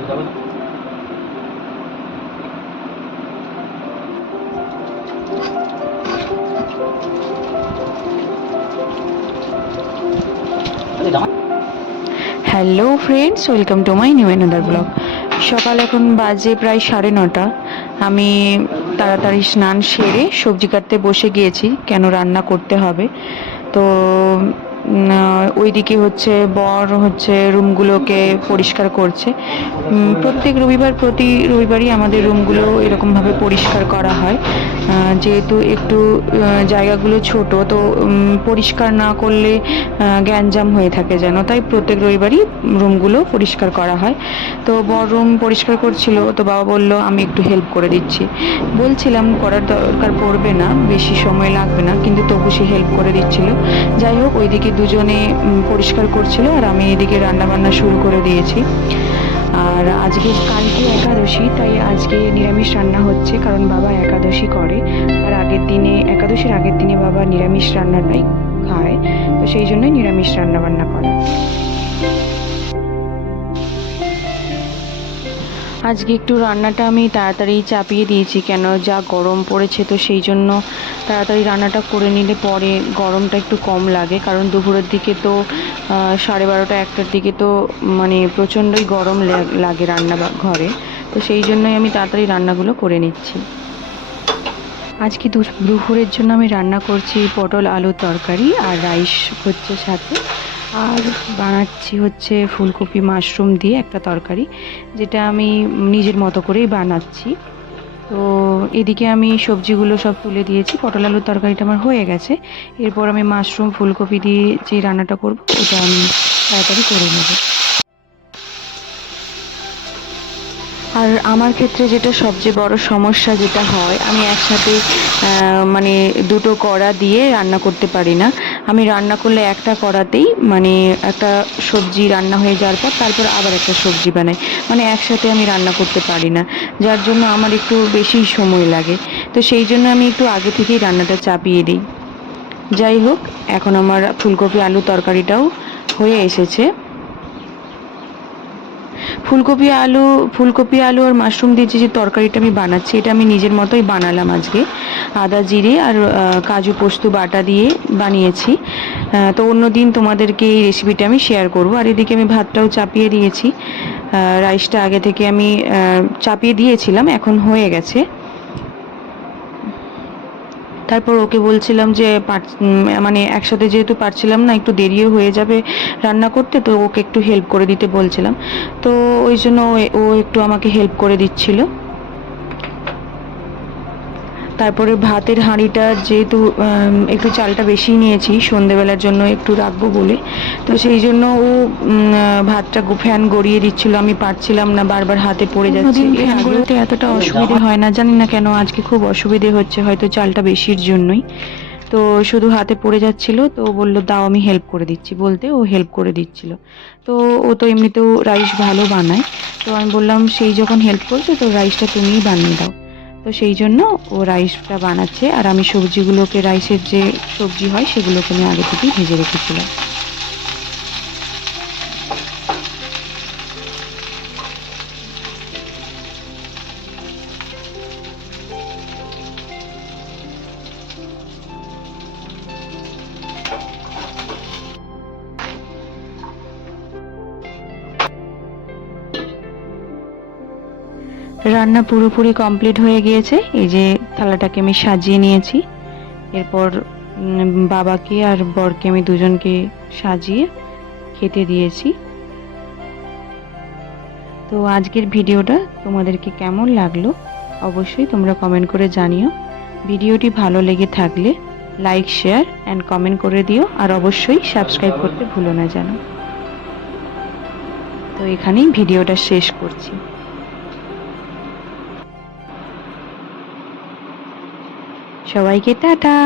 Hello friends, welcome to my new another blog. সকাল এখন বাজে প্রায় 9:30। আমি তাড়াতাড়ি স্নান সেরে সবজি কাটতে বসে গিয়েছি, কেন রান্না করতে হবে। তো ওইদিকে হচ্ছে বর হচ্ছে রুমগুলোকে পরিষ্কার করছে। প্রতি রবিবারই আমাদের রুমগুলো এরকমভাবে পরিষ্কার করা হয়। যেহেতু একটু জায়গাগুলো ছোট, তো পরিষ্কার না করলে গ্যাঞ্জাম হয়ে থাকে যেন, তাই প্রত্যেক রবিবারই রুমগুলো পরিষ্কার করা হয়। তো বর রুম পরিষ্কার করছিল, তো বাবা বলল আমি একটু হেল্প করে দিচ্ছি। বলছিলাম করার দরকার পড়বে না, বেশি সময় লাগবে না, কিন্তু তবু সে হেল্প করে দিচ্ছিল। যাই হোক, ওইদিকে দুজনে পরিষ্কার করছিল আর আমি এদিকে রান্নাবান্না শুরু করে দিয়েছি। আর কালকে একাদশী, তাই আজকে নিরামিষ রান্না হচ্ছে, কারণ বাবা একাদশী করে। আর একাদশীর আগের দিনে বাবা নিরামিষ রান্নাটাই খায়, তো সেই জন্যই নিরামিষ রান্নাবান্না করে। আজকে একটু রান্নাটা আমি তাড়াতাড়ি চাপিয়ে দিয়েছি, কেন যা গরম পড়েছে, তো সেই জন্য তাড়াতাড়ি রান্নাটা করে নিলে পরে গরমটা একটু কম লাগে। কারণ দুপুরের দিকে তো 12:30 1টার দিকে তো মানে প্রচণ্ডই গরম লাগে রান্না ঘরে, তো সেই জন্যই আমি তাড়াতাড়ি রান্নাগুলো করে নিচ্ছি। আজকে দুপুরের জন্য আমি রান্না করছি পটল আলুর তরকারি আর রাইস হচ্ছে সাথে, আর বানাচ্ছি হচ্ছে ফুলকপি মাশরুম দিয়ে একটা তরকারি, যেটা আমি নিজের মতো করেই বানাচ্ছি। তো এদিকে আমি সবজিগুলো সব তুলে দিয়েছি, পটল আলুর তরকারিটা আমার হয়ে গেছে। এরপর আমি মাশরুম ফুলকপি দিয়ে যে রান্নাটা করব ওটা আমি তাড়াতাড়ি করে নেব। আর আমার ক্ষেত্রে যেটা সবচেয়ে বড় সমস্যা যেটা হয়, আমি একসাথে মানে দুটো কড়া দিয়ে রান্না করতে পারি না। আমি রান্না করলে একটা কড়াতেই মানে একটা সবজি রান্না হয়ে যাওয়ার পর তারপর আবার একটা সবজি বানাই, মানে একসাথে আমি রান্না করতে পারি না, যার জন্য আমার একটু বেশি সময় লাগে। তো সেই জন্য আমি একটু আগে থেকেই রান্নাটা চাপিয়ে দিই। যাই হোক, এখন আমার ফুলকপি আলু তরকারিটাও হয়ে এসেছে। ফুলকপি আলু আর মাশরুম দিয়ে যে তরকারিটা আমি বানাচ্ছি, এটা আমি নিজের মতোই বানালাম আজকে। আদা জিরে আর কাজু পোস্ত বাটা দিয়ে বানিয়েছি। তো অন্যদিন তোমাদেরকে এই রেসিপিটা আমি শেয়ার করব। আর এদিকে আমি ভাতটাও চাপিয়ে দিয়েছি, রাইসটা আগে থেকে আমি চাপিয়ে দিয়েছিলাম, এখন হয়ে গেছে। তারপর ওকে বলছিলাম যে মানে একসাথে যেহেতু পারছিলাম না, একটু দেরিও হয়ে যাবে রান্না করতে, তো ওকে একটু হেল্প করে দিতে বলছিলাম। তো ওই জন্য ও একটু আমাকে হেল্প করে দিচ্ছিল। তারপরে ভাতের হাঁড়িটা যেহেতু একটু চালটা বেশি নিয়েছি, সন্ধেবেলার জন্য একটু রাখবো বলে, তো সেই জন্য ও ভাতটা ফ্যান গড়িয়ে দিচ্ছিল, আমি পারছিলাম না, বারবার হাতে পড়ে যাচ্ছে। ফ্যান গড়াতে এতটা অসুবিধে হয় না, জানি না কেন আজকে খুব অসুবিধে হচ্ছে, হয়তো চালটা বেশির জন্যই। তো শুধু হাতে পড়ে যাচ্ছিল, তো ও বললো দাও আমি হেল্প করে দিচ্ছি, বলতে ও হেল্প করে দিচ্ছিল। তো ও তো এমনিতেও রাইস ভালো বানায়, তো আমি বললাম সেই যখন হেল্প করছো তো রাইসটা তুমিই বানিয়ে দাও। তো সেই জন্য ও রাইসটা বানাচ্ছে, আর আমি সবজিগুলোকে, রাইসের যে সবজি হয় সেগুলোকে আমি আগে থেকেই ভেজে রেখেছিলাম। রান্না পুরোপুরি কমপ্লিট হয়ে গিয়েছে, এই যে থালাটাকে আমি সাজিয়ে নিয়েছি। এরপর বাবাকে আর বরকে আমি দুজনকে সাজিয়ে খেতে দিয়েছি। তো আজকের ভিডিওটা তোমাদেরকে কেমন লাগলো অবশ্যই তোমরা কমেন্ট করে জানিও। ভিডিওটি ভালো লেগে থাকলে লাইক, শেয়ার অ্যান্ড কমেন্ট করে দিও, আর অবশ্যই সাবস্ক্রাইব করতে ভুলো না যেন। তো এখানেই ভিডিওটা শেষ করছি। সবাইকে টাটা।